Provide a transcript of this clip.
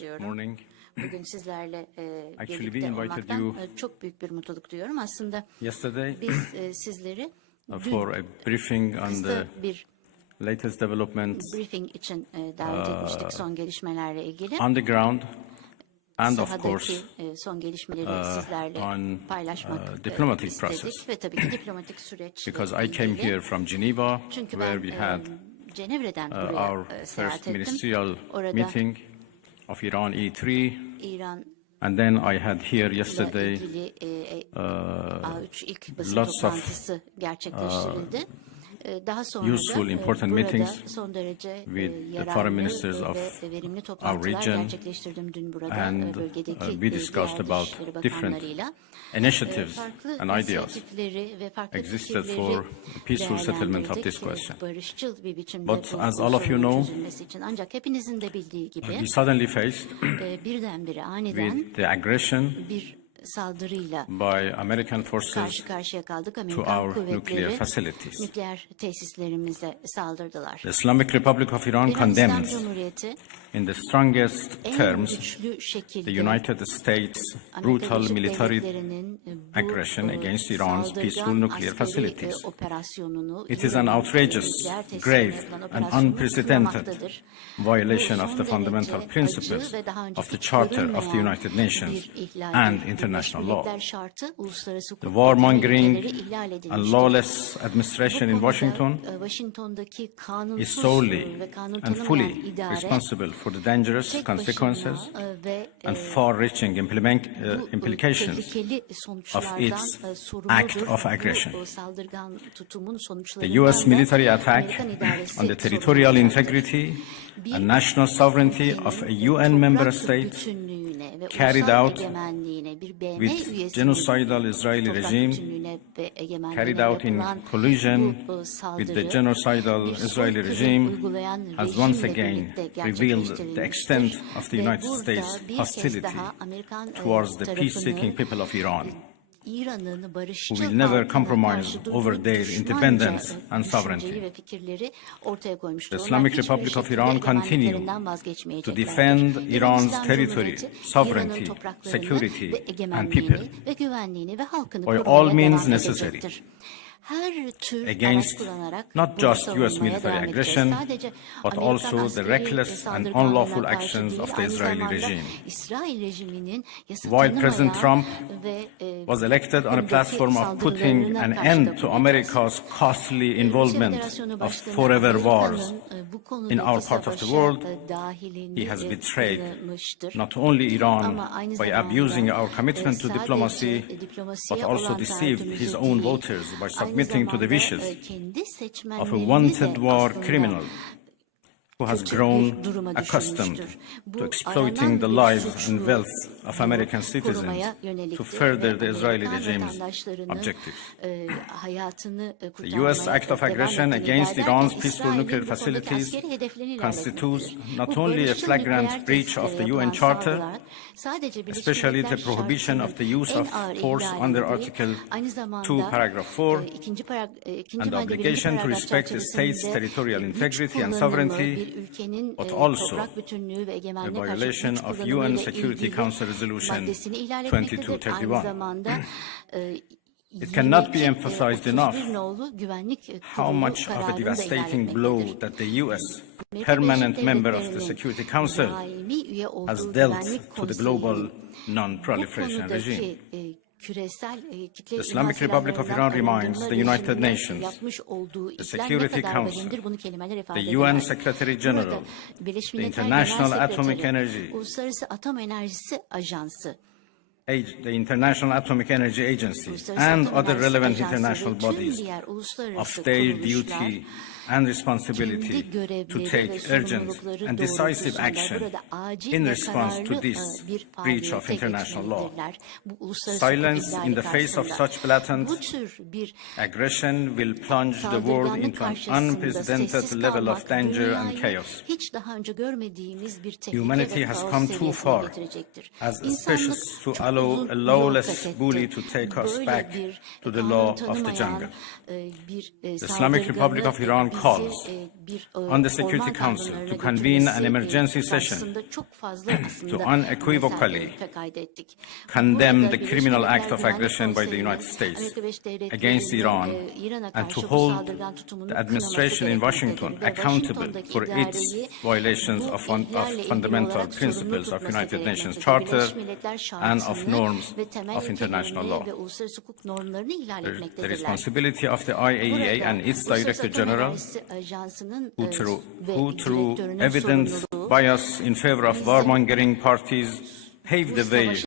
istiyorum. Bugün sizlerle birlikte invited olmaktan çok büyük bir mutluluk duyuyorum. Aslında yesterday biz sizleri for a briefing on kısa the bir latest developments briefing için davet etmiştik son gelişmelerle ilgili. on the ground and of Sahadaki course son gelişmeleri sizlerle on paylaşmak diplomatic istedik process. ve tabii ki diplomatik süreçle Because I came ilgili. here from Geneva, Çünkü where ben we had Cenevre'den buraya our seyahat first ettim. ministerial Orada meeting of Iran E3, İran and then I had here ile yesterday ilgili A3 ilk basın lots of, toplantısı gerçekleştirildi. Daha sonra useful, da important burada meetings son derece with the yararlı foreign ministers ve of verimli our toplantılar region, gerçekleştirdim dün burada and bölgedeki we discussed diğer about dışişleri different bakanlarıyla. initiatives Farklı and ideas inisiyatifleri ve farklı existed fikirleri for a peaceful settlement of this değerlendirdik. question. Barışçıl bir biçimde But bu as all of you sorunun know, çözülmesi için. Ancak hepinizin de bildiği gibi we suddenly faced birdenbire aniden with the aggression bir saldırıyla by American forces karşı karşıya kaldık. to Amerikan our nuclear kuvvetleri facilities. nükleer tesislerimize saldırdılar. The Islamic Republic of Iran İran İslam condemns Cumhuriyeti in the strongest en terms güçlü the şekilde United States' Amerika brutal Birleşik military Devletleri'nin bu aggression against Iran's saldırgan peaceful nuclear askeri, facilities. operasyonunu It is an İran'ın outrageous, nükleer tesislerine grave, yapılan and operasyonunu unprecedented kınamamaktadır. violation Bu of the son fundamental derece principles acı ve daha önce of the hiç Charter of the görülmeyen United Nations bir ihlaldir. and Birleşmiş international law. Milletler Şartı, uluslararası hukuk The ve warmongering ilkeleri ihlal and edilmiştir. lawless administration in Bu konuda, Washington Washington'daki is kanunsuz solely ve kanun and tanımayan fully idare responsible for the dangerous tek consequences başına ve and far-reaching bu implications tehlikeli of sonuçlardan its sorumludur. act of aggression. Bu saldırgan tutumun The sonuçlarından U.S. da military attack Amerikan idaresi on the territorial sorumludur. integrity Bir and national sovereignty of a UN member toprak state bütünlüğüne ve carried ulusal out egemenliğine, bir BM with üyesinin genocidal Israeli toprak regime bütünlüğüne ve egemenliğine carried out in yapılan collusion bu with the saldırı, genocidal bir Israeli soykırım regime uygulayan has once rejimle again birlikte revealed the gerçekleştirilmiştir. extent of the Ve United burada States bir kez hostility daha Amerikan towards the tarafını peace-seeking people of Iran, İran'ın barışçıl who will never halkına compromise karşı duyduğu over their düşmanca independence and düşünceyi sovereignty. ve fikirleri ortaya koymuştur. The Onlar Islamic hiçbir Republic of şekilde Iran continue egemenliklerinden to vazgeçmeyeceklerdir. defend İran Iran's İslam territory, Cumhuriyeti, sovereignty, İran'ın topraklarını security ve and egemenliğini people ve güvenliğini ve halkını by all korumaya means devam necessary edecektir. Her tür against araç kullanarak not bunu just US savunmaya military devam edeceğiz. aggression, Sadece but Amerikan also the askeri reckless and saldırganlığına unlawful karşı actions değil, of the aynı Israeli zamanda regime. İsrail rejiminin yasa While President tanımayan Trump ve was elected on a buradaki platform of putting saldırılarına an karşı end da to bulunacağız. America's costly Rusya involvement Federasyonu of Başkanı forever wars Amerika'nın bu in konudaki our part of the savaşa world, dahilini he has betrayed kınamıştır. not only Iran Ama aynı by zamanda abusing our commitment to sadece diplomacy, diplomasiye but also olan deceived taahhütümüzü his own değil, voters by aynı submitting to the zamanda wishes kendi of a seçmenlerini wanted de war aslında criminal who has kötü grown bir duruma accustomed düşürmüştür. to Bu exploiting aranan the bir lives and suçlu wealth of American bunu citizens korumaya to yöneliktir further ve the Israeli Amerikan regime's vatandaşlarının objectives. hayatını The kurtarmaya US act of devam aggression ettiğini against iddia Iran's ederken peaceful İsrail'in nuclear bu konudaki facilities askeri hedeflerini constitutes ilerletmektedir. not Bu only a barışçıl flagrant nükleer breach of tesislere the UN yapılan Charter, saldırılar sadece Birleşmiş especially the Milletler prohibition of the use Şartı'nın of en ağır force under ihlali değil, Article aynı 2, zamanda paragraph 4, ikinci and the madde birinci obligation to paragraf respect the state's çerçevesinde territorial güç integrity and kullanımı, sovereignty, bir ülkenin but also toprak bütünlüğü ve a egemenliğe karşı violation güç of UN kullanımıyla Security ilgili Council Resolution maddesini ihlal etmektedir. Aynı 2231. zamanda It cannot be emphasized enough güvenlik how much of a devastating blow that the US, permanent member of the Security Council, has dealt to the global non-proliferation regime. The Islamic Republic of Iran reminds the United Nations, the Security Council, the UN Secretary General, the International Atomic Energy, Uluslararası Atom Enerjisi Ajansı, the International Atomic Energy Agency, and other relevant international bodies of their duty and responsibility to take urgent and decisive action in response to this breach of international law. Silence in the face of such blatant aggression will plunge the world into an unprecedented level of danger and chaos. Humanity has come too far as a species to allow a lawless bully to take us back to the law of the jungle. The Islamic Republic of Iran calls on the Security Council to convene an emergency session to unequivocally condemn the criminal act of aggression by the United States against Iran and to hold the administration in Washington accountable for its violations of fundamental principles of United Nations Charter and of norms of international law. The responsibility of the IAEA and its Director General, who through evident bias in favor of warmongering parties paved the way